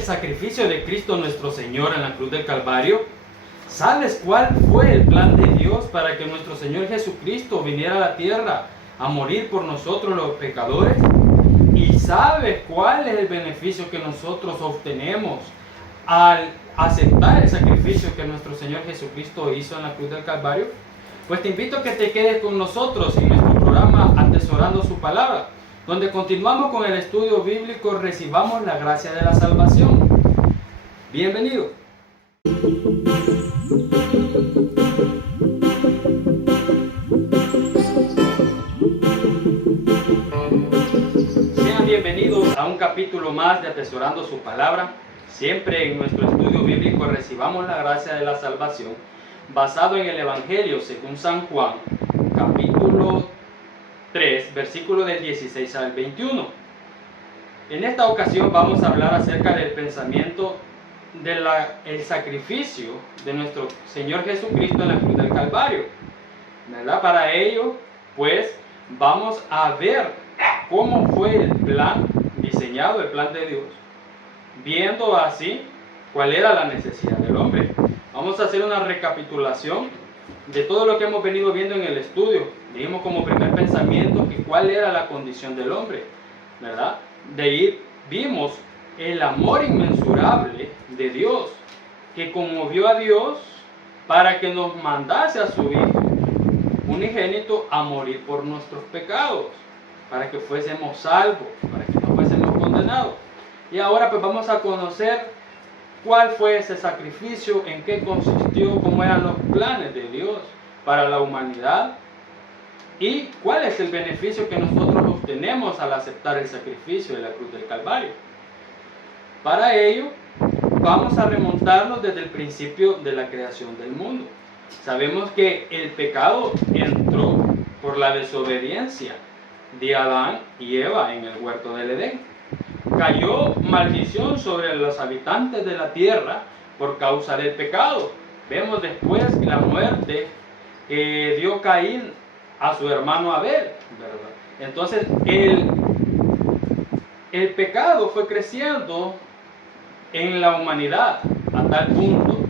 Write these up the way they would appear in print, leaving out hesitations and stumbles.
el sacrificio de Cristo nuestro Señor en la cruz del Calvario? ¿Sabes cuál fue el plan de Dios para que nuestro Señor Jesucristo viniera a la tierra a morir por nosotros los pecadores? ¿Y sabes cuál es el beneficio que nosotros obtenemos al aceptar el sacrificio que nuestro Señor Jesucristo hizo en la cruz del Calvario? Pues te invito a que te quedes con nosotros en nuestro programa Atesorando su Palabra, donde continuamos con el estudio bíblico Recibamos la Gracia de la Salvación. Bienvenido. Sean bienvenidos a un capítulo más de Atesorando su Palabra. Siempre en nuestro estudio bíblico Recibamos la Gracia de la Salvación, basado en el Evangelio según San Juan, capítulo 3, versículo del 16 al 21. En esta ocasión vamos a hablar acerca del pensamiento del sacrificio de nuestro Señor Jesucristo en la cruz del Calvario, ¿verdad? Para ello, pues, vamos a ver cómo fue el plan diseñado, el plan de Dios, viendo así cuál era la necesidad del hombre. Vamos a hacer una recapitulación de todo lo que hemos venido viendo en el estudio. Dijimos como primer pensamiento que cuál era la condición del hombre, ¿verdad? De ahí vimos el amor inmensurable de Dios, que conmovió a Dios para que nos mandase a su Hijo unigénito a morir por nuestros pecados, para que fuésemos salvos, para que no fuésemos condenados. Y ahora pues vamos a conocer cuál fue ese sacrificio, en qué consistió, cómo eran los planes de Dios para la humanidad y cuál es el beneficio que nosotros obtenemos al aceptar el sacrificio de la cruz del Calvario. Para ello, vamos a remontarnos desde el principio de la creación del mundo. Sabemos que el pecado entró por la desobediencia de Adán y Eva en el huerto del Edén. Cayó maldición sobre los habitantes de la tierra por causa del pecado. Vemos después la muerte que dio Caín a su hermano Abel, ¿verdad? Entonces el pecado fue creciendo en la humanidad a tal punto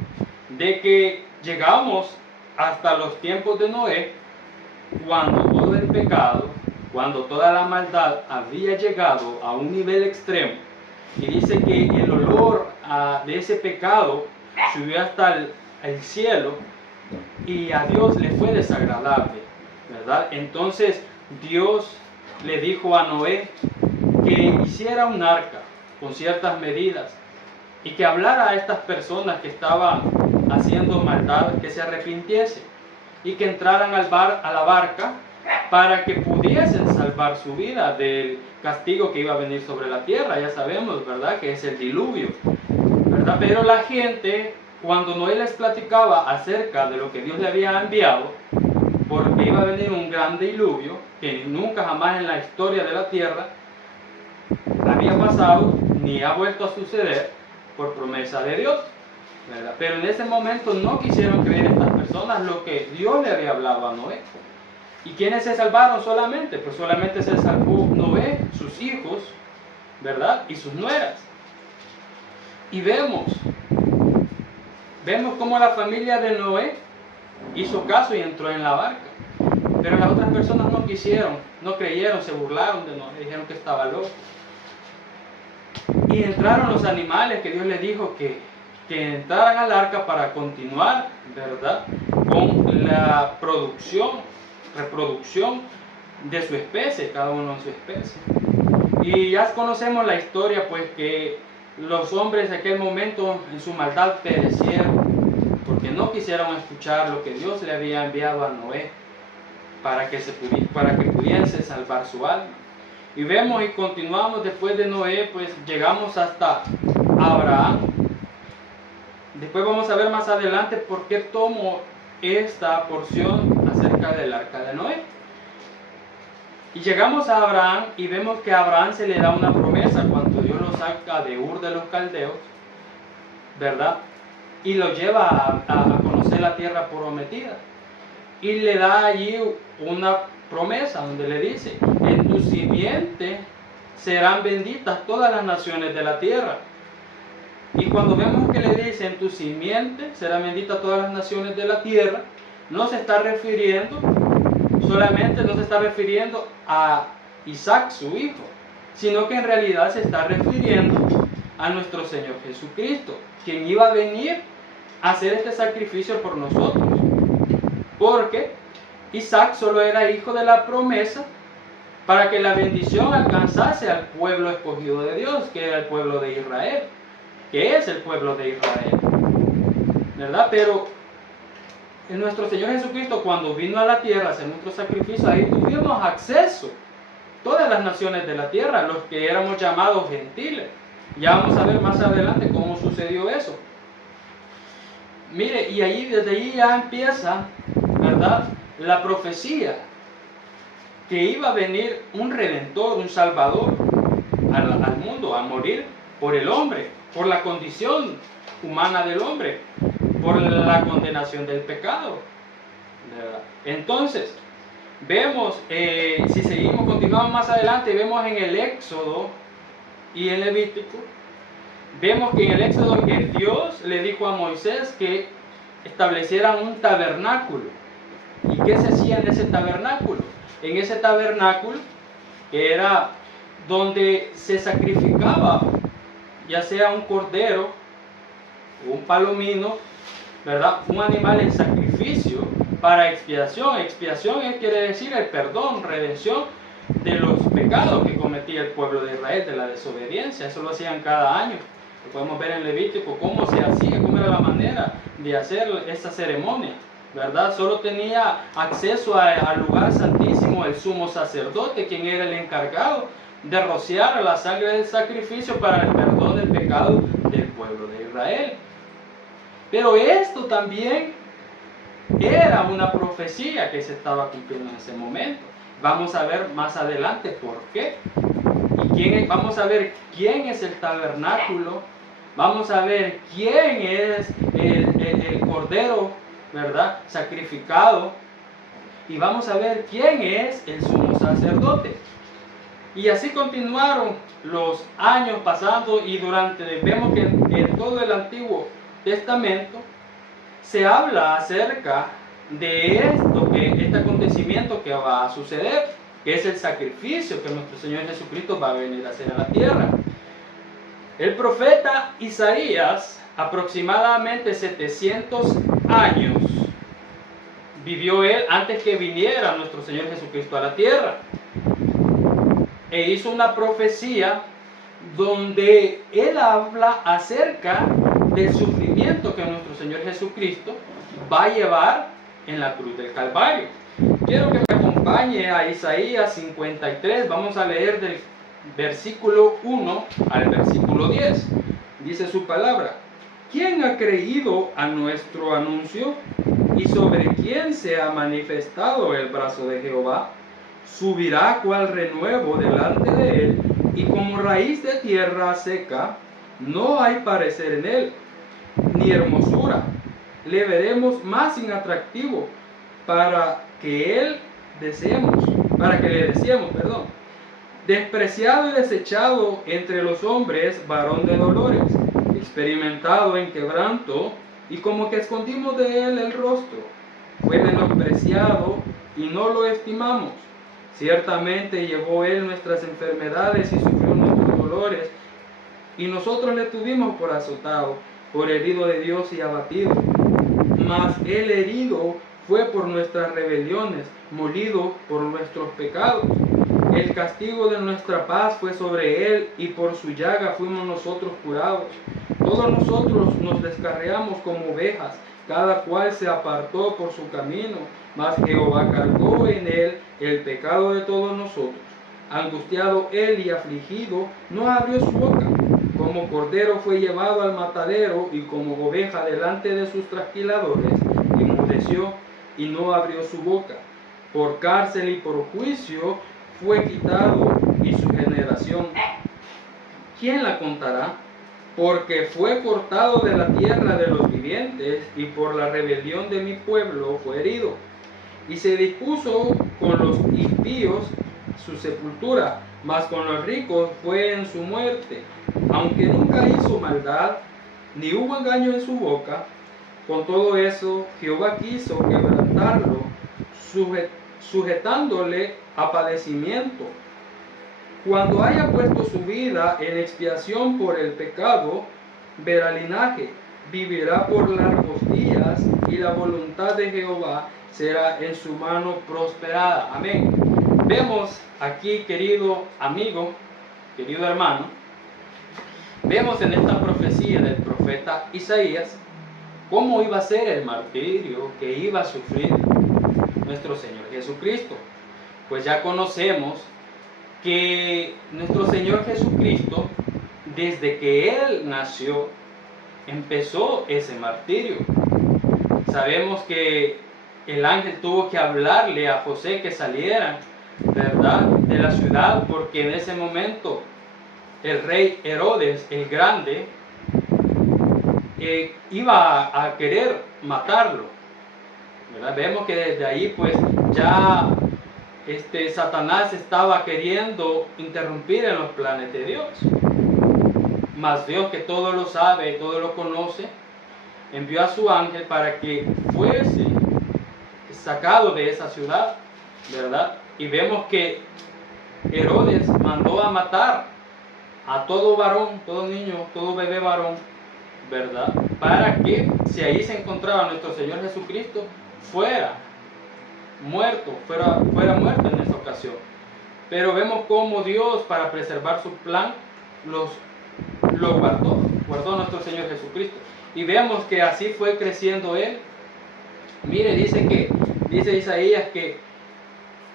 de que llegamos hasta los tiempos de Noé, cuando todo el pecado, cuando toda la maldad había llegado a un nivel extremo, y dice que el olor de ese pecado subió hasta el cielo y a Dios le fue desagradable, ¿verdad? Entonces Dios le dijo a Noé que hiciera un arca con ciertas medidas y que hablara a estas personas que estaban haciendo maldad, que se arrepintiesen y que entraran a la barca para que pudiesen salvar su vida del castigo que iba a venir sobre la tierra. Ya sabemos, ¿verdad?, que es el diluvio, ¿verdad? Pero la gente, cuando Noé les platicaba acerca de lo que Dios le había enviado, porque iba a venir un gran diluvio que nunca jamás en la historia de la tierra había pasado ni ha vuelto a suceder por promesa de Dios, ¿verdad? Pero en ese momento no quisieron creer estas personas lo que Dios le había hablado a Noé. ¿Y quiénes se salvaron solamente? Pues solamente se salvó Noé, sus hijos, ¿verdad? Y sus nueras. Y vemos cómo la familia de Noé hizo caso y entró en la barca. Pero las otras personas no quisieron, no creyeron, se burlaron de Noé, dijeron que estaba loco. Y entraron los animales que Dios les dijo que entraran al arca para continuar, ¿verdad?, con la reproducción de su especie, cada uno en su especie. Y ya conocemos la historia, pues, que los hombres de aquel momento en su maldad perecieron porque no quisieron escuchar lo que Dios le había enviado a Noé para que pudiese salvar su alma. Y vemos y continuamos después de Noé, pues llegamos hasta Abraham. Después vamos a ver más adelante por qué tomo esta porción acerca del arca de Noé. Y llegamos a Abraham y vemos que a Abraham se le da una promesa cuando Dios lo saca de Ur de los Caldeos, ¿verdad? Y lo lleva a conocer la tierra prometida. Y le da allí una promesa donde le dice: en tu simiente serán benditas todas las naciones de la tierra. Y cuando vemos que le dice, en tu simiente será bendita todas las naciones de la tierra, no se está refiriendo, solamente no se está refiriendo a Isaac, su hijo, sino que en realidad se está refiriendo a nuestro Señor Jesucristo, quien iba a venir a hacer este sacrificio por nosotros. Porque Isaac solo era hijo de la promesa para que la bendición alcanzase al pueblo escogido de Dios, que era el pueblo de Israel, que es el pueblo de Israel, ¿verdad? Pero en nuestro Señor Jesucristo, cuando vino a la tierra a hacer nuestro sacrificio, ahí tuvimos acceso todas las naciones de la tierra, los que éramos llamados gentiles. Ya vamos a ver más adelante cómo sucedió eso. Mire, y ahí, desde ahí ya empieza, ¿verdad?, la profecía que iba a venir un redentor, un salvador al mundo, a morir por el hombre, por la condición humana del hombre, por la condenación del pecado, ¿verdad? Entonces, vemos, si seguimos, continuamos más adelante, vemos en el Éxodo y en Levítico, vemos que en el Éxodo que Dios le dijo a Moisés que establecieran un tabernáculo. ¿Y qué se hacía en ese tabernáculo? En ese tabernáculo, que era donde se sacrificaba, ya sea un cordero o un palomino, ¿verdad?, un animal en sacrificio para expiación. Expiación quiere decir el perdón, redención de los pecados que cometía el pueblo de Israel, de la desobediencia. Eso lo hacían cada año. Lo podemos ver en Levítico, cómo se hacía, cómo era la manera de hacer esa ceremonia, ¿verdad? Solo tenía acceso al lugar santísimo el sumo sacerdote, quien era el encargado de rociar la sangre del sacrificio para el perdón del pecado del pueblo de Israel. Pero esto también era una profecía que se estaba cumpliendo en ese momento. Vamos a ver más adelante por qué. Vamos a ver quién es el tabernáculo. Vamos a ver quién es el cordero, ¿verdad?, sacrificado. Y vamos a ver quién es el sumo sacerdote. Y así continuaron los años pasando, y vemos que en todo el Antiguo Testamento se habla acerca de este acontecimiento que va a suceder, que es el sacrificio que nuestro Señor Jesucristo va a venir a hacer a la tierra. El profeta Isaías, aproximadamente 700 años vivió él antes que viniera nuestro Señor Jesucristo a la tierra, e hizo una profecía donde él habla acerca del sufrimiento que nuestro Señor Jesucristo va a llevar en la cruz del Calvario. Quiero que me acompañe a Isaías 53, vamos a leer del versículo 1 al versículo 10. Dice su palabra: ¿Quién ha creído a nuestro anuncio? ¿Y sobre quién se ha manifestado el brazo de Jehová? Subirá cual renuevo delante de él, y como raíz de tierra seca, no hay parecer en él, ni hermosura. Le veremos más inatractivo para que le deseemos, Despreciado y desechado entre los hombres, varón de dolores, experimentado en quebranto, y como que escondimos de él el rostro. Fue menospreciado y no lo estimamos. Ciertamente llevó él nuestras enfermedades y sufrió nuestros dolores, y nosotros le tuvimos por azotado, por herido de Dios y abatido. Mas él herido fue por nuestras rebeliones, molido por nuestros pecados. El castigo de nuestra paz fue sobre él, y por su llaga fuimos nosotros curados. Todos nosotros nos descarriamos como ovejas, cada cual se apartó por su camino, mas Jehová cargó en él el pecado de todos nosotros. Angustiado él y afligido, no abrió su boca. Como cordero fue llevado al matadero, y como oveja delante de sus trasquiladores, enmudeció y no abrió su boca. Por cárcel y por juicio fue quitado, y su generación, ¿quién la contará? Porque fue cortado de la tierra de los vivientes, y por la rebelión de mi pueblo fue herido. Y se dispuso con los impíos su sepultura, mas con los ricos fue en su muerte. Aunque nunca hizo maldad, ni hubo engaño en su boca. Con todo eso, Jehová quiso quebrantarlo, sujetándole a padecimiento. Cuando haya puesto su vida en expiación por el pecado, verá linaje, vivirá por largos días, y la voluntad de Jehová será en su mano prosperada. Amén. Vemos aquí, querido amigo, querido hermano, vemos en esta profecía del profeta Isaías cómo iba a ser el martirio que iba a sufrir nuestro Señor Jesucristo. Pues ya conocemos que nuestro Señor Jesucristo, desde que Él nació, empezó ese martirio. Sabemos que el ángel tuvo que hablarle a José que saliera, ¿verdad?, de la ciudad, porque en ese momento el rey Herodes el Grande iba a querer matarlo, ¿verdad? Vemos que desde ahí pues ya Satanás estaba queriendo interrumpir en los planes de Dios. Mas Dios, que todo lo sabe y todo lo conoce, envió a su ángel para que fuese sacado de esa ciudad, ¿verdad? Y vemos que Herodes mandó a matar a todo varón, todo niño, todo bebé varón, ¿verdad? Para que si ahí se encontraba nuestro Señor Jesucristo, fuera muerto en esta ocasión. Pero vemos cómo Dios, para preservar su plan, lo guardó nuestro Señor Jesucristo. Y vemos que así fue creciendo Él. Mire, dice Isaías que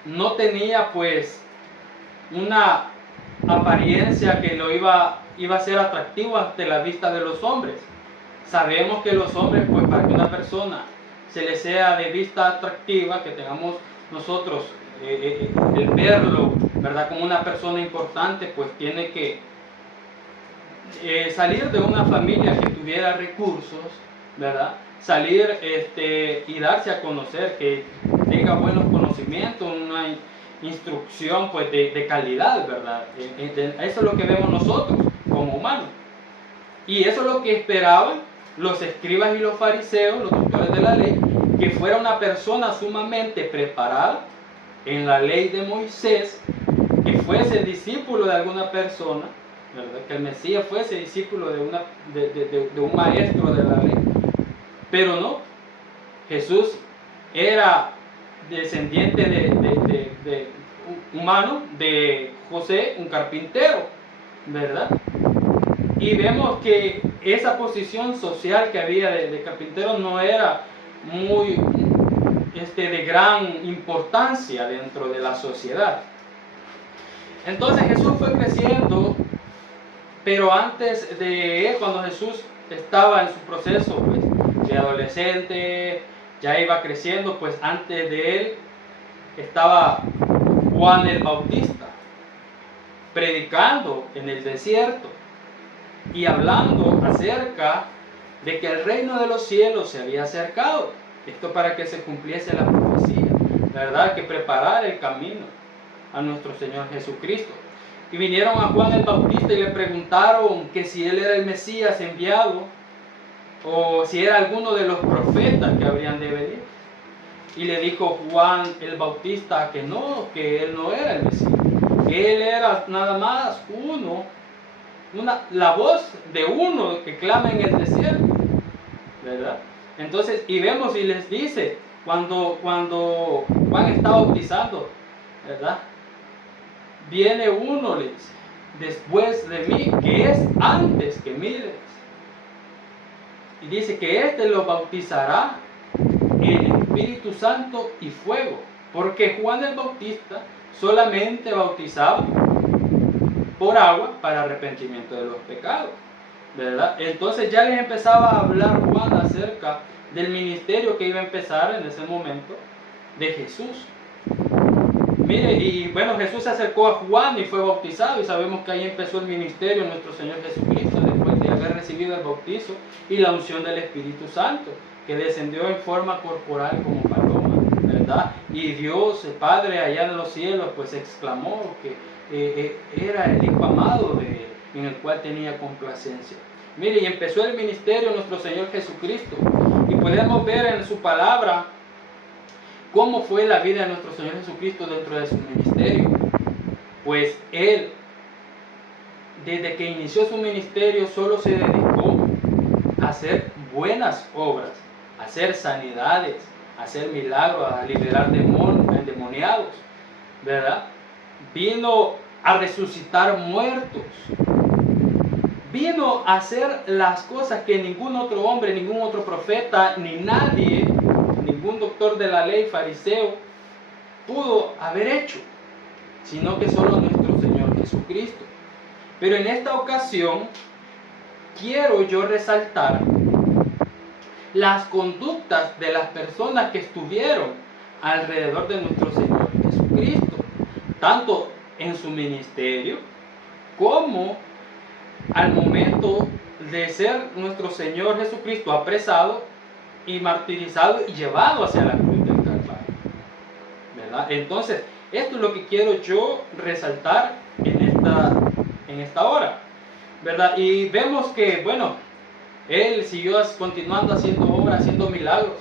no tenía pues una apariencia que lo iba a ser atractivo ante la vista de los hombres. Sabemos que los hombres, pues para que una persona se le sea de vista atractiva, que tengamos nosotros el verlo, ¿verdad?, como una persona importante, pues tiene que salir de una familia que tuviera recursos, ¿verdad?, salir y darse a conocer, que tenga buenos conocimientos, una instrucción pues de calidad, ¿verdad? Eso es lo que vemos nosotros como humanos. Y eso es lo que esperaban los escribas y los fariseos, los doctores de la ley, que fuera una persona sumamente preparada en la ley de Moisés, que fuese discípulo de alguna persona, ¿verdad?, que el Mesías fuese discípulo de un maestro de la ley. Pero no, Jesús era descendiente humano de José, un carpintero, ¿verdad? Y vemos que esa posición social que había de carpintero no era muy de gran importancia dentro de la sociedad. Entonces Jesús fue creciendo, pero antes de él, cuando Jesús estaba en su proceso pues, de adolescente, ya iba creciendo, pues antes de él estaba Juan el Bautista, predicando en el desierto y hablando acerca de que el reino de los cielos se había acercado. Esto para que se cumpliese la profecía, ¿verdad?, que preparara el camino a nuestro Señor Jesucristo. Y vinieron a Juan el Bautista y le preguntaron que si él era el Mesías enviado o si era alguno de los profetas que habrían de venir. Y le dijo Juan el Bautista que él no era el Mesías, que él era nada más la voz de uno que clama en el desierto, ¿verdad? Entonces, y vemos y les dice, cuando Juan está bautizando, ¿verdad?, viene uno, le dice, después de mí, que es antes que mires. Y dice que éste lo bautizará en Espíritu Santo y fuego, porque Juan el Bautista solamente bautizaba por agua para arrepentimiento de los pecados, ¿verdad? Entonces ya les empezaba a hablar Juan acerca del ministerio que iba a empezar en ese momento de Jesús. Mire, y bueno, Jesús se acercó a Juan y fue bautizado, y sabemos que ahí empezó el ministerio de nuestro Señor Jesucristo, después de haber recibido el bautizo y la unción del Espíritu Santo, que descendió en forma corporal como paloma, ¿verdad? Y Dios, el Padre, allá en los cielos, pues exclamó que era el Hijo amado de él, en el cual tenía complacencia. Mire, y empezó el ministerio de nuestro Señor Jesucristo. Y podemos ver en su palabra cómo fue la vida de nuestro Señor Jesucristo dentro de su ministerio. Pues Él, desde que inició su ministerio, solo se dedicó a hacer buenas obras, a hacer sanidades, a hacer milagros, a liberar endemoniados, ¿verdad? Vino a resucitar muertos. Vino a hacer las cosas que ningún otro hombre, ningún otro profeta, ni nadie, ningún doctor de la ley, fariseo, pudo haber hecho, sino que solo nuestro Señor Jesucristo. Pero en esta ocasión quiero yo resaltar las conductas de las personas que estuvieron alrededor de nuestro Señor Jesucristo, tanto en su ministerio como al momento de ser nuestro Señor Jesucristo apresado y martirizado y llevado hacia la cruz del Calvario, ¿verdad? Entonces, esto es lo que quiero yo resaltar en esta hora, ¿verdad? Y vemos que, bueno, Él siguió continuando haciendo obras, haciendo milagros.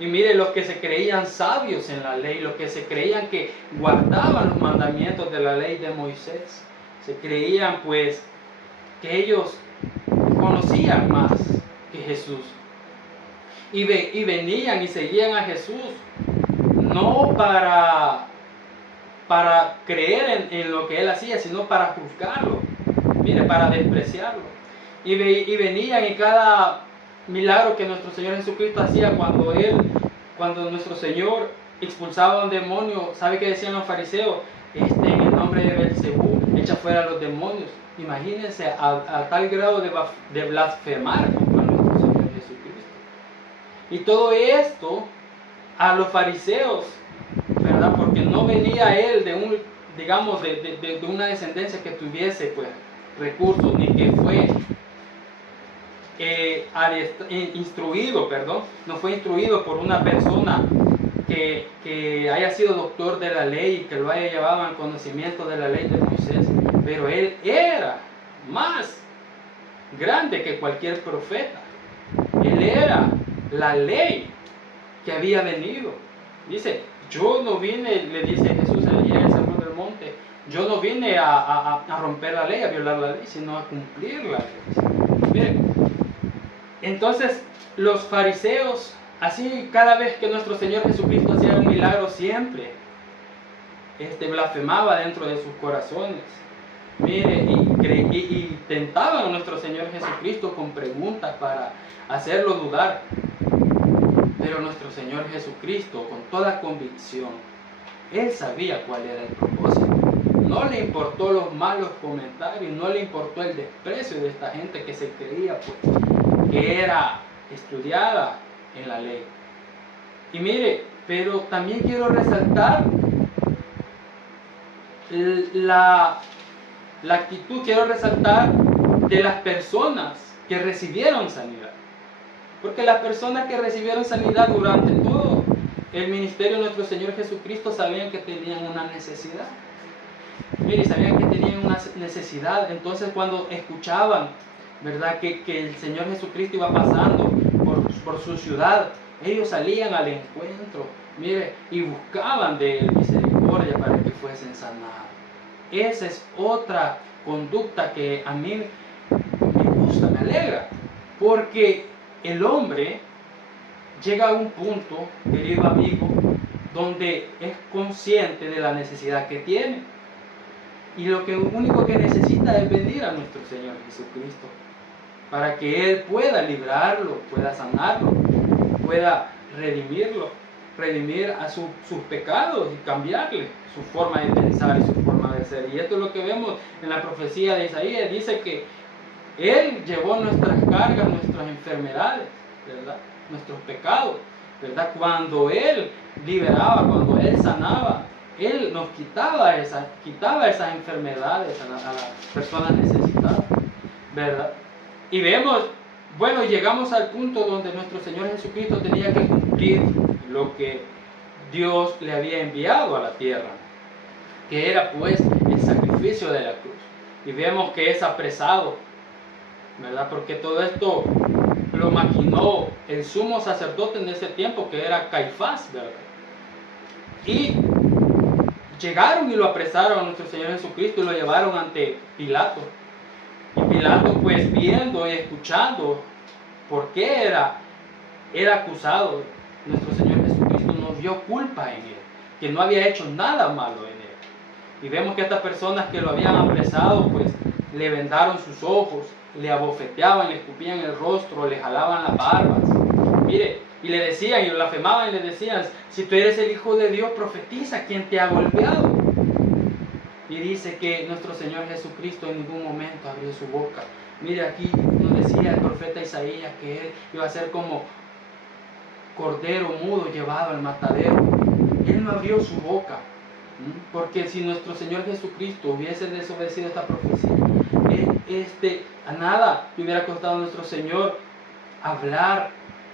Y mire, los que se creían sabios en la ley, los que se creían que guardaban los mandamientos de la ley de Moisés, se creían pues que ellos conocían más que Jesús. Y venían y seguían a Jesús, no para creer en lo que Él hacía, sino para juzgarlo, mire, para despreciarlo. Y venían, y cada milagro que nuestro Señor Jesucristo hacía, cuando nuestro Señor expulsaba a un demonio, ¿sabe qué decían los fariseos? En el nombre de Belcebú, echa fuera a los demonios. Imagínense a tal grado de blasfemar contra nuestro Señor Jesucristo. Y todo esto a los fariseos, ¿verdad? Porque no venía Él de una descendencia que tuviese pues recursos, ni que fue no fue instruido por una persona que haya sido doctor de la ley y que lo haya llevado al conocimiento de la ley de Moisés, pero Él era más grande que cualquier profeta. Él era la ley que había venido. Dice, yo no vine, le dice Jesús en el Sermón del Monte, yo no vine a romper la ley, a violar la ley, sino a cumplir la ley. Miren, entonces los fariseos, así cada vez que nuestro Señor Jesucristo hacía un milagro, siempre blasfemaba dentro de sus corazones. Mire, y tentaban a nuestro Señor Jesucristo con preguntas para hacerlo dudar. Pero nuestro Señor Jesucristo, con toda convicción, Él sabía cuál era el propósito. No le importó los malos comentarios, no le importó el desprecio de esta gente que se creía pues, que era estudiada en la ley. Y mire, pero también quiero resaltar la actitud, quiero resaltar de las personas que recibieron sanidad. Porque las personas que recibieron sanidad durante todo el ministerio de nuestro Señor Jesucristo sabían que tenían una necesidad. Mire, sabían que tenían una necesidad. Entonces cuando escuchaban, ¿verdad?, que el Señor Jesucristo iba pasando por su ciudad, ellos salían al encuentro, mire, y buscaban de Él misericordia para que fuesen sanados. Esa es otra conducta que a mí me gusta, me alegra, porque el hombre llega a un punto, querido amigo, donde es consciente de la necesidad que tiene. Y lo único que necesita es venir a nuestro Señor Jesucristo, para que Él pueda librarlo, pueda sanarlo, pueda redimir a sus pecados y cambiarle su forma de pensar y su forma de ser. Y esto es lo que vemos en la profecía de Isaías. Dice que Él llevó nuestras cargas, nuestras enfermedades, ¿verdad?, nuestros pecados, ¿verdad? Cuando Él liberaba, cuando Él sanaba, Él nos quitaba esas enfermedades a las personas necesitadas, ¿verdad? Y vemos, bueno, llegamos al punto donde nuestro Señor Jesucristo tenía que cumplir lo que Dios le había enviado a la tierra, que era pues el sacrificio de la cruz. Y vemos que es apresado ¿verdad? Porque todo esto lo maquinó el sumo sacerdote en ese tiempo, que era Caifás, ¿verdad? Y llegaron y lo apresaron a nuestro Señor Jesucristo y lo llevaron ante Pilato. Y Pilato, pues viendo y escuchando por qué era acusado, nuestro Señor Jesucristo no vio culpa en él, que no había hecho nada malo en él. Y vemos que estas personas que lo habían apresado, pues le vendaron sus ojos, le abofeteaban, le escupían el rostro, le jalaban las barbas. Mire, y le decían, y lo blasfemaban y le decían: si tú eres el Hijo de Dios, profetiza, ¿quién te ha golpeado? Y dice que nuestro Señor Jesucristo en ningún momento abrió su boca. Mire, aquí nos decía el profeta Isaías que él iba a ser como cordero mudo llevado al matadero. Él no abrió su boca, porque si nuestro Señor Jesucristo hubiese desobedecido esta profecía, a nada le hubiera costado a nuestro Señor hablar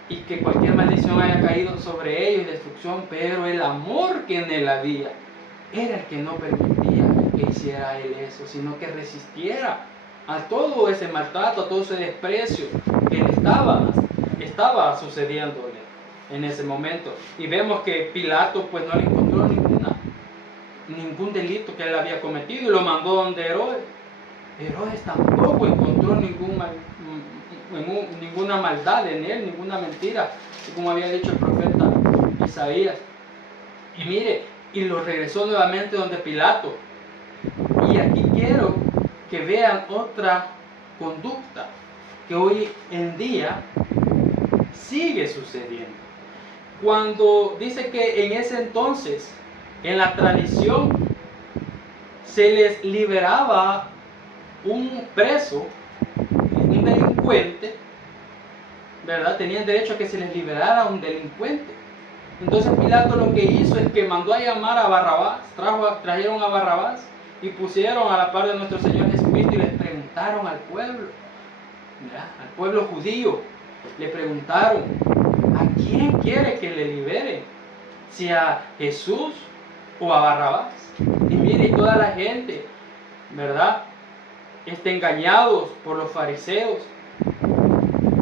y que cualquier maldición haya caído sobre ellos y destrucción, pero el amor que en él había era el que no permitía que hiciera él eso, sino que resistiera a todo ese maltrato, a todo ese desprecio que le estaba sucediéndole en ese momento. Y vemos que Pilato pues no le encontró ningún delito que él había cometido y lo mandó donde Herodes. Herodes tampoco encontró ninguna maldad en él, ninguna mentira, así como había dicho el profeta Isaías. Y mire, y lo regresó nuevamente donde Pilato. Y aquí quiero que vean otra conducta que hoy en día sigue sucediendo. Cuando dice que en ese entonces, en la tradición, se les liberaba un preso, un delincuente, ¿verdad? Tenían derecho a que se les liberara un delincuente. Entonces Pilato lo que hizo es que mandó a llamar a Barrabás, trajeron a Barrabás y pusieron a la par de nuestro Señor Jesucristo y les preguntaron al pueblo, ¿verdad? Al pueblo judío, le preguntaron: ¿a quién quiere que le libere? ¿Si a Jesús o a Barrabás? Y mire, toda la gente, ¿verdad?, engañados por los fariseos,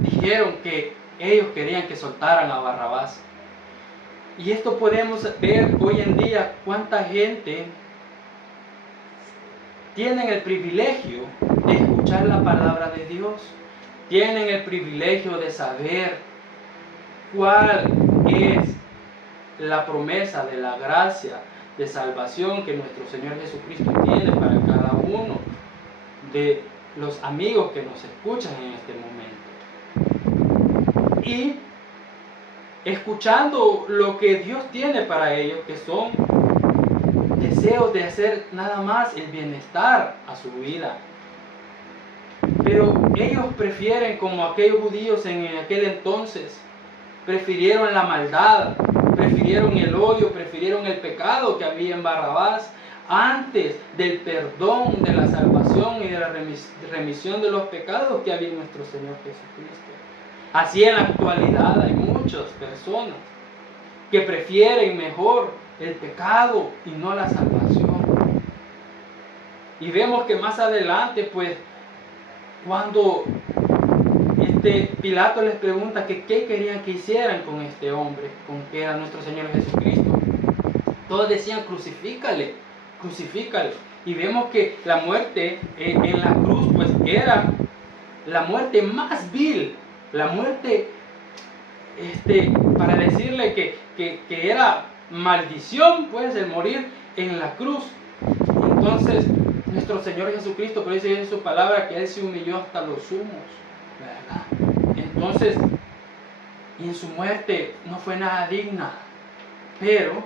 dijeron que ellos querían que soltaran a Barrabás. Y esto podemos ver hoy en día cuánta gente tienen el privilegio de escuchar la palabra de Dios, tienen el privilegio de saber cuál es la promesa de la gracia de salvación que nuestro Señor Jesucristo tiene para cada uno de los amigos que nos escuchan en este momento. Y escuchando lo que Dios tiene para ellos, que son deseos de hacer nada más el bienestar a su vida. Pero ellos prefieren, como aquellos judíos en aquel entonces, prefirieron la maldad, prefirieron el odio, prefirieron el pecado que había en Barrabás antes del perdón, de la salvación y de la remisión de los pecados que había en nuestro Señor Jesucristo. Así en la actualidad hay muchas personas que prefieren mejor el pecado y no la salvación. Y vemos que más adelante, pues, cuando Pilato les pregunta que qué querían que hicieran con este hombre, con que era nuestro Señor Jesucristo, todos decían: crucifícale, crucifícale. Y vemos que la muerte en la cruz, pues, era la muerte más vil, la muerte, para decirle que era maldición, pues, el morir en la cruz. Entonces nuestro Señor Jesucristo, por eso dice en su palabra que Él se humilló hasta los sumos, ¿verdad? Entonces, y en su muerte no fue nada digna, pero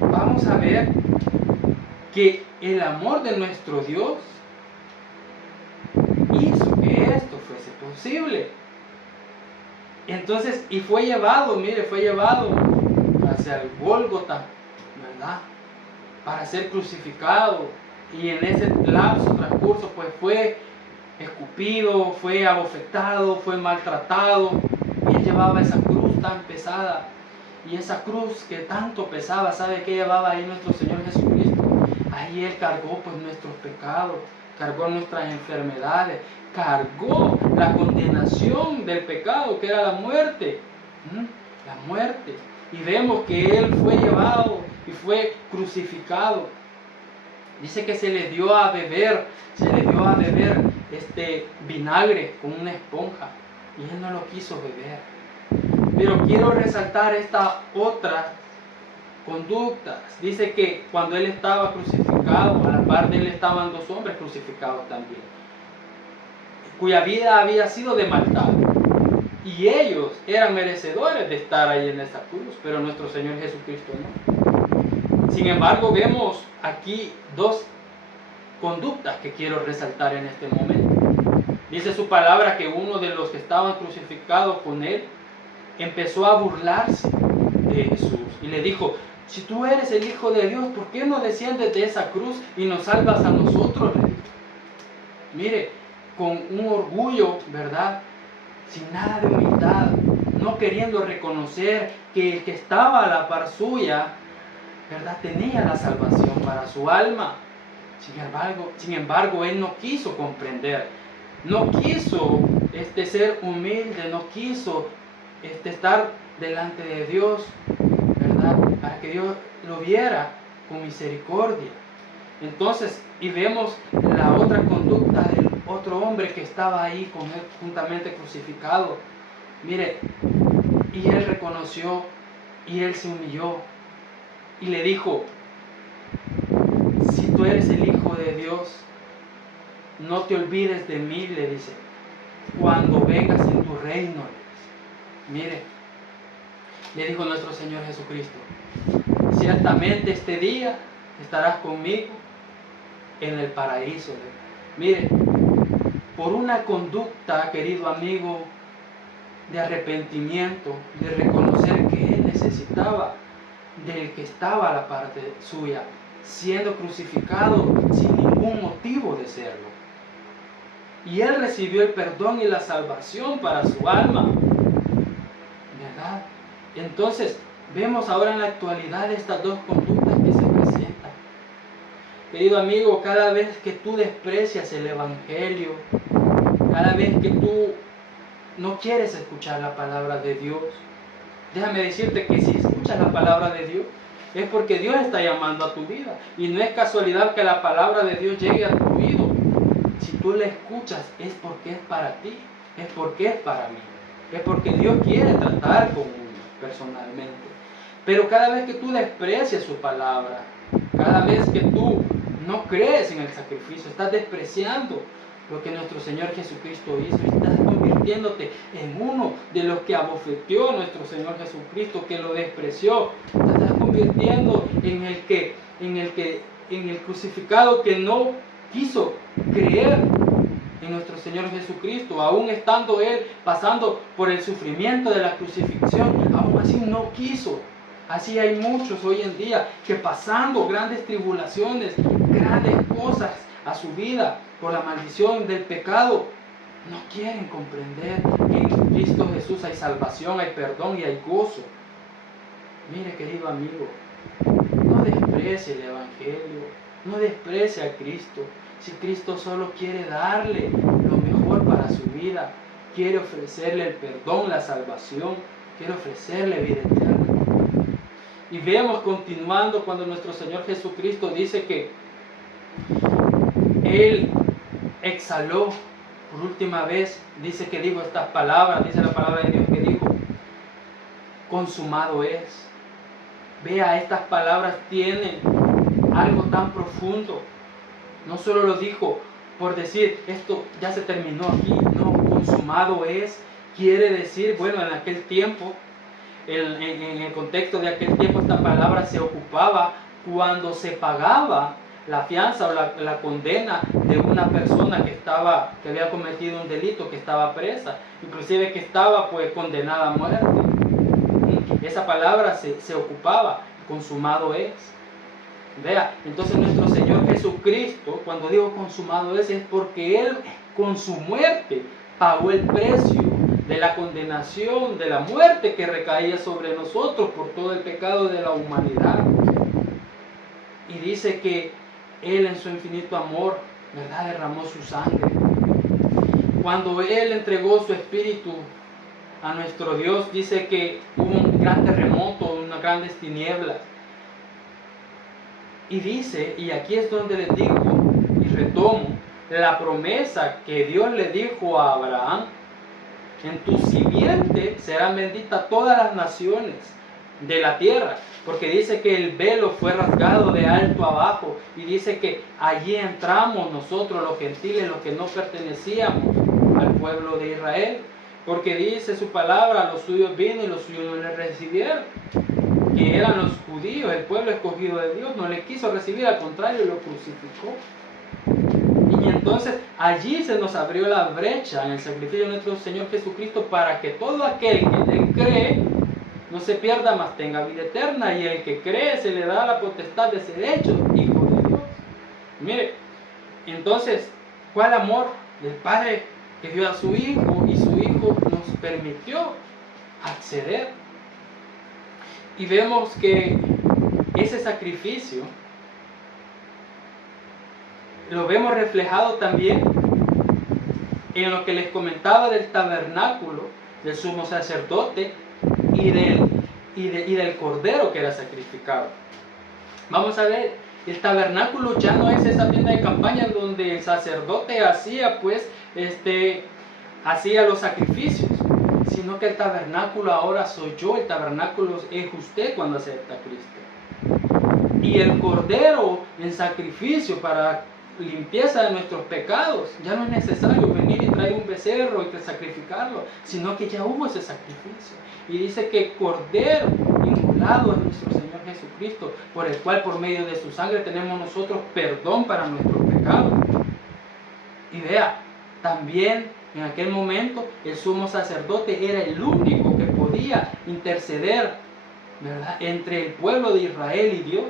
vamos a ver que el amor de nuestro Dios hizo que esto fuese posible. Entonces, y fue llevado, mire, fue llevado hacia el Gólgota, ¿verdad?, para ser crucificado. Y en ese lapso, transcurso, pues fue escupido, fue abofetado, fue maltratado. Y él llevaba esa cruz tan pesada. Y esa cruz que tanto pesaba, ¿sabe qué llevaba ahí nuestro Señor Jesucristo? Ahí Él cargó pues nuestros pecados, cargó nuestras enfermedades, cargó la condenación del pecado, que era la muerte. La muerte. Y vemos que Él fue llevado y fue crucificado. Dice que se le dio a beber este vinagre con una esponja. Y Él no lo quiso beber. Pero quiero resaltar estas otras conductas. Dice que cuando Él estaba crucificado, a la par de Él estaban 2 hombres crucificados también, cuya vida había sido de maldad. Y ellos eran merecedores de estar ahí en esa cruz, pero nuestro Señor Jesucristo no. Sin embargo, vemos aquí 2 conductas que quiero resaltar en este momento. Dice su palabra que uno de los que estaban crucificados con Él empezó a burlarse de Jesús y le dijo: si tú eres el Hijo de Dios, ¿por qué no desciendes de esa cruz y nos salvas a nosotros? Le dijo. Mire, con un orgullo, ¿verdad? Sin nada de humildad, no queriendo reconocer que el que estaba a la par suya, ¿verdad?, tenía la salvación para su alma. Sin embargo, él no quiso comprender, no quiso ser humilde, no quiso estar delante de Dios, ¿verdad?, para que Dios lo viera con misericordia. Entonces, y vemos la otra conducta del otro hombre que estaba ahí con él juntamente crucificado. Mire, y él reconoció y él se humilló y le dijo: si tú eres el Hijo de Dios, no te olvides de mí, le dice, cuando vengas en tu reino. Mire, le dijo nuestro Señor Jesucristo: ciertamente este día estarás conmigo en el paraíso. Mire, por una conducta, querido amigo, de arrepentimiento, de reconocer que él necesitaba del que estaba a la parte suya, siendo crucificado sin ningún motivo de serlo. Y él recibió el perdón y la salvación para su alma, ¿verdad? Entonces, vemos ahora en la actualidad estas 2 conductas que se presentan. Querido amigo, cada vez que tú desprecias el Evangelio, cada vez que tú no quieres escuchar la palabra de Dios, déjame decirte que si escuchas la palabra de Dios, es porque Dios está llamando a tu vida. Y no es casualidad que la palabra de Dios llegue a tu oído. Si tú la escuchas, es porque es para ti, es porque es para mí, es porque Dios quiere tratar con uno personalmente. Pero cada vez que tú desprecias su palabra, cada vez que tú no crees en el sacrificio, estás despreciando lo que nuestro Señor Jesucristo hizo y estás convirtiéndote en uno de los que abofeteó a nuestro Señor Jesucristo, que lo despreció. Te estás convirtiendo en el crucificado que no quiso creer en nuestro Señor Jesucristo, aún estando Él pasando por el sufrimiento de la crucifixión, aún así no quiso. Así hay muchos hoy en día que pasando grandes tribulaciones, grandes cosas a su vida por la maldición del pecado, no quieren comprender que en Cristo Jesús hay salvación, hay perdón y hay gozo. Mire, querido amigo, no desprecie el Evangelio, no desprecie a Cristo. Si Cristo solo quiere darle lo mejor para su vida, quiere ofrecerle el perdón, la salvación, quiere ofrecerle vida eterna. Y vemos continuando cuando nuestro Señor Jesucristo dice que Él exhaló por última vez, dice que dijo estas palabras, dice la palabra de Dios que dijo: consumado es. Vea, estas palabras tienen algo tan profundo. No solo lo dijo por decir, esto ya se terminó aquí, no, consumado es, quiere decir, bueno, en aquel tiempo, en el contexto de aquel tiempo, esta palabra se ocupaba cuando se pagaba la fianza o la condena de una persona que había cometido un delito, que estaba presa, inclusive que estaba pues condenada a muerte. Esa palabra se ocupaba, consumado es. Vea, entonces nuestro Señor Jesucristo, cuando digo consumado es porque Él con su muerte pagó el precio de la condenación, de la muerte que recaía sobre nosotros por todo el pecado de la humanidad. Y dice que Él en su infinito amor, ¿verdad?, derramó su sangre. cuando Él entregó su espíritu a nuestro Dios, dice que hubo un gran terremoto, unas grandes tinieblas. Y dice, y aquí es donde les digo y retomo, la promesa que Dios le dijo a Abraham: en tu simiente serán benditas todas las naciones de la tierra, porque dice que el velo fue rasgado de alto a abajo, y dice que allí entramos nosotros los gentiles, los que no pertenecíamos al pueblo de Israel, porque dice su palabra: los suyos vino y los suyos no le recibieron, que eran los judíos, el pueblo escogido de Dios. No le quiso recibir, al contrario, lo crucificó. Y entonces allí se nos abrió la brecha en el sacrificio de nuestro Señor Jesucristo, para que todo aquel que en Él cree no se pierda, mas tenga vida eterna. Y el que cree se le da la potestad de ser hecho hijo de Dios. Mire, entonces, ¿cuál amor del Padre que dio a su Hijo? Y su Hijo nos permitió acceder. Y vemos que ese sacrificio lo vemos reflejado también en lo que les comentaba del tabernáculo, del sumo sacerdote y del cordero que era sacrificado. Vamos a ver, el tabernáculo ya no es esa tienda de campaña donde el sacerdote hacía los sacrificios, sino que el tabernáculo ahora soy yo, el tabernáculo es usted cuando acepta a Cristo. Y el cordero en sacrificio para limpieza de nuestros pecados, ya no es necesario venir y traer un becerro y sacrificarlo, sino que ya hubo ese sacrificio. Y dice que cordero inmolado es nuestro Señor Jesucristo, por el cual por medio de su sangre tenemos nosotros perdón para nuestros pecados. Y vea, también en aquel momento el sumo sacerdote era el único que podía interceder, ¿verdad?, entre el pueblo de Israel y Dios.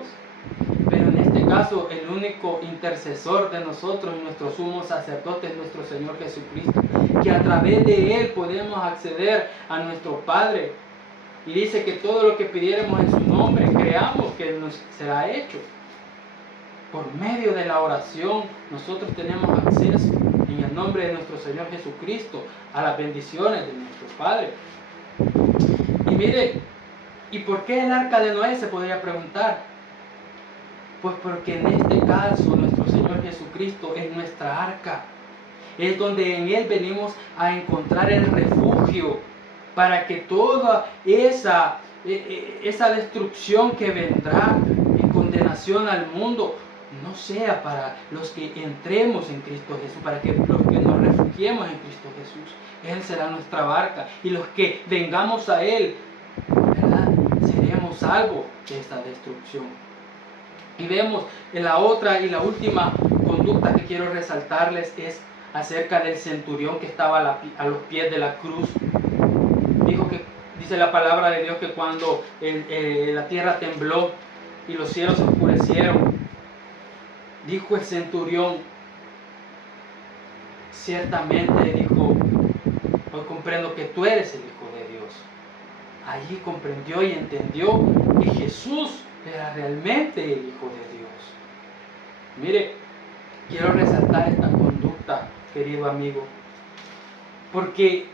Pero en este caso el único intercesor de nosotros y nuestro sumo sacerdote es nuestro Señor Jesucristo, que a través de Él podemos acceder a nuestro Padre. Y dice que todo lo que pidiéramos en su nombre, creamos que nos será hecho. Por medio de la oración nosotros tenemos acceso en el nombre de nuestro Señor Jesucristo a las bendiciones de nuestro Padre. Y mire, ¿y por qué el arca de Noé?, se podría preguntar. Pues porque en este caso nuestro Señor Jesucristo es nuestra arca. Es donde en Él venimos a encontrar el refugio para que toda esa destrucción que vendrá en condenación al mundo no sea para los que entremos en Cristo Jesús, para que los que nos refugiemos en Cristo Jesús. Él será nuestra barca, y los que vengamos a Él, ¿verdad?, seremos salvos de esta destrucción. Y vemos en la otra y la última conducta que quiero resaltarles es acerca del centurión que estaba a los pies de la cruz. Dice la palabra de Dios que cuando la tierra tembló y los cielos se oscurecieron, dijo el centurión, ciertamente, dijo, hoy comprendo que tú eres el Hijo de Dios. Allí comprendió y entendió que Jesús era realmente el Hijo de Dios. Mire, quiero resaltar esta conducta, querido amigo, porque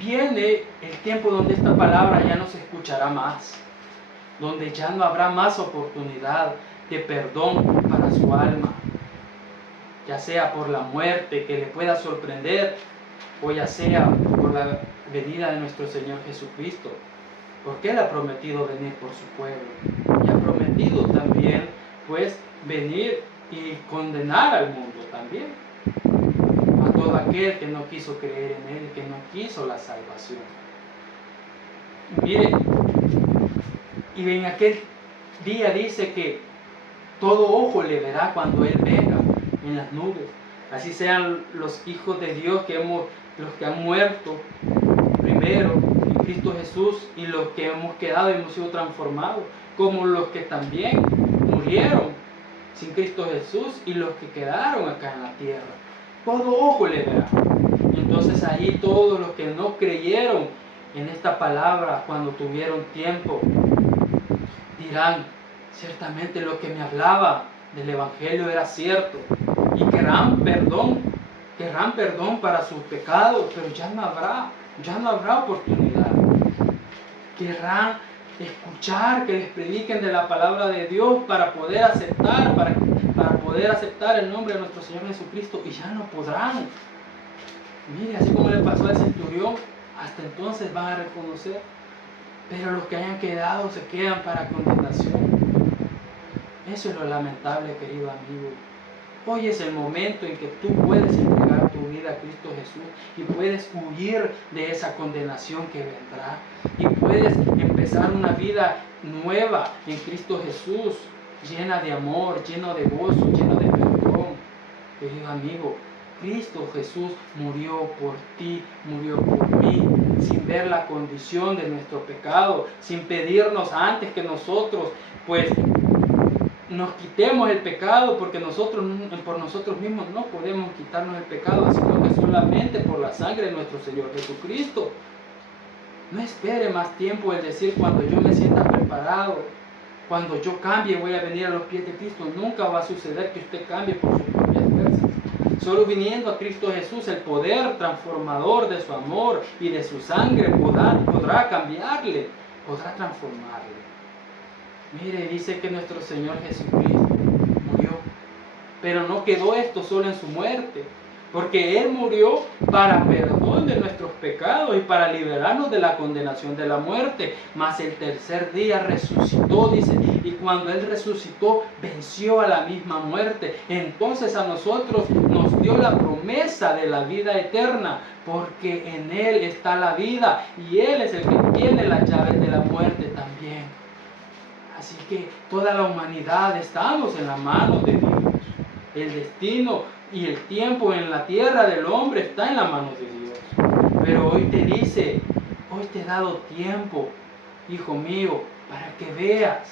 viene el tiempo donde esta palabra ya no se escuchará más, donde ya no habrá más oportunidad de perdón para su alma, ya sea por la muerte que le pueda sorprender, o ya sea por la venida de nuestro Señor Jesucristo, porque Él ha prometido venir por su pueblo, y ha prometido también, pues, venir y condenar al mundo también, a todo aquel que no quiso creer en Él, que no quiso la salvación. Mire, y en aquel día dice que todo ojo le verá cuando Él venga en las nubes. Así sean los hijos de Dios los que han muerto primero en Cristo Jesús, y los que hemos quedado y hemos sido transformados, como los que también murieron sin Cristo Jesús y los que quedaron acá en la tierra. Todo ojo le verá. Entonces ahí todos los que no creyeron en esta palabra cuando tuvieron tiempo dirán, ciertamente lo que me hablaba del Evangelio era cierto, y querrán perdón querrán perdón para sus pecados, pero ya no habrá oportunidad. Querrán escuchar que les prediquen de la palabra de Dios para poder aceptar, para poder aceptar el nombre de nuestro Señor Jesucristo, y ya no podrán. Mire, así como le pasó al centurión, hasta entonces van a reconocer, pero los que hayan quedado se quedan para condenación. Eso es lo lamentable, querido amigo. Hoy es el momento en que tú puedes entregar tu vida a Cristo Jesús y puedes huir de esa condenación que vendrá y puedes empezar una vida nueva en Cristo Jesús, llena de amor, lleno de gozo, lleno de perdón. Querido amigo, Cristo Jesús murió por ti, murió por mí, sin ver la condición de nuestro pecado, sin pedirnos antes que nosotros pues nos quitemos el pecado, porque por nosotros mismos no podemos quitarnos el pecado, sino que solamente por la sangre de nuestro Señor Jesucristo. No espere más tiempo el decir cuando yo me sienta preparado, cuando yo cambie voy a venir a los pies de Cristo. Nunca va a suceder que usted cambie por sus propias fuerzas. Solo viniendo a Cristo Jesús, el poder transformador de su amor y de su sangre podrá cambiarle, podrá transformarle. Mire, dice que nuestro Señor Jesucristo murió, pero no quedó esto solo en su muerte, porque Él murió para perdón de nuestros pecados y para liberarnos de la condenación de la muerte. Mas el tercer día resucitó, dice, y cuando Él resucitó, venció a la misma muerte. Entonces a nosotros nos dio la promesa de la vida eterna, porque en Él está la vida y Él es el que tiene las llaves de la muerte también. Así que toda la humanidad estamos en la mano de Dios. El destino y el tiempo en la tierra del hombre está en la mano de Dios. Pero hoy te dice, hoy te he dado tiempo, hijo mío, para que veas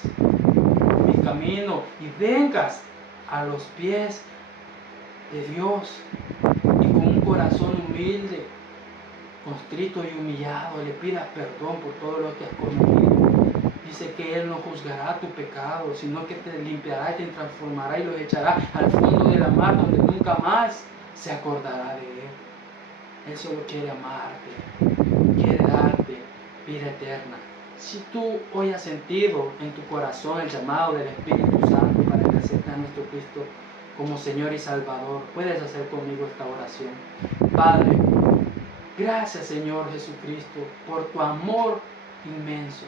mi camino y vengas a los pies de Dios y con un corazón humilde, constrito y humillado, le pidas perdón por todo lo que has cometido. Dice que Él no juzgará tu pecado, sino que te limpiará y te transformará y los echará al fondo de la mar, donde nunca más se acordará de Él. Él solo quiere amarte, quiere darte vida eterna. Si tú hoy has sentido en tu corazón el llamado del Espíritu Santo para que aceptes a nuestro Cristo como Señor y Salvador, puedes hacer conmigo esta oración. Padre, gracias Señor Jesucristo por tu amor inmenso.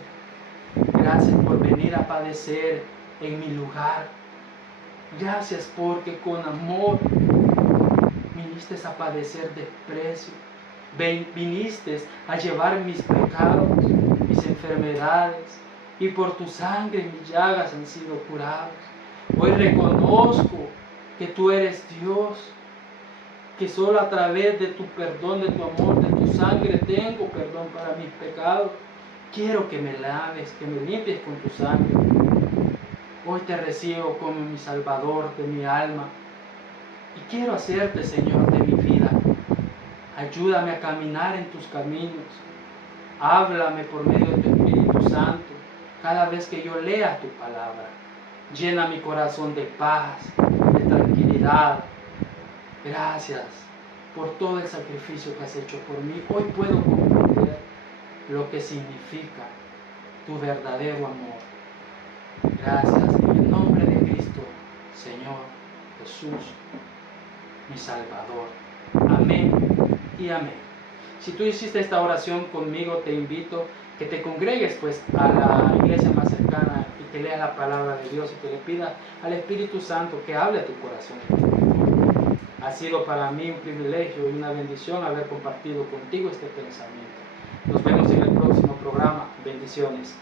Gracias por venir a padecer en mi lugar. Gracias porque con amor viniste a padecer desprecio. Viniste a llevar mis pecados, mis enfermedades, y por tu sangre mis llagas han sido curadas. Hoy reconozco que tú eres Dios, que solo a través de tu perdón, de tu amor, de tu sangre tengo perdón para mis pecados. Quiero que me laves, que me limpies con tu sangre. Hoy te recibo como mi Salvador de mi alma. Y quiero hacerte, Señor, de mi vida. Ayúdame a caminar en tus caminos. Háblame por medio de tu Espíritu Santo cada vez que yo lea tu palabra. Llena mi corazón de paz, de tranquilidad. Gracias por todo el sacrificio que has hecho por mí. Hoy puedo comprender lo que significa tu verdadero amor. Gracias en el nombre de Cristo, Señor Jesús, mi Salvador. Amén y amén. Si tú hiciste esta oración conmigo, te invito que te congregues pues a la iglesia más cercana y que leas la palabra de Dios y que le pidas al Espíritu Santo que hable a tu corazón. Ha sido para mí un privilegio y una bendición haber compartido contigo este pensamiento. Nos vemos en el próximo programa. Bendiciones.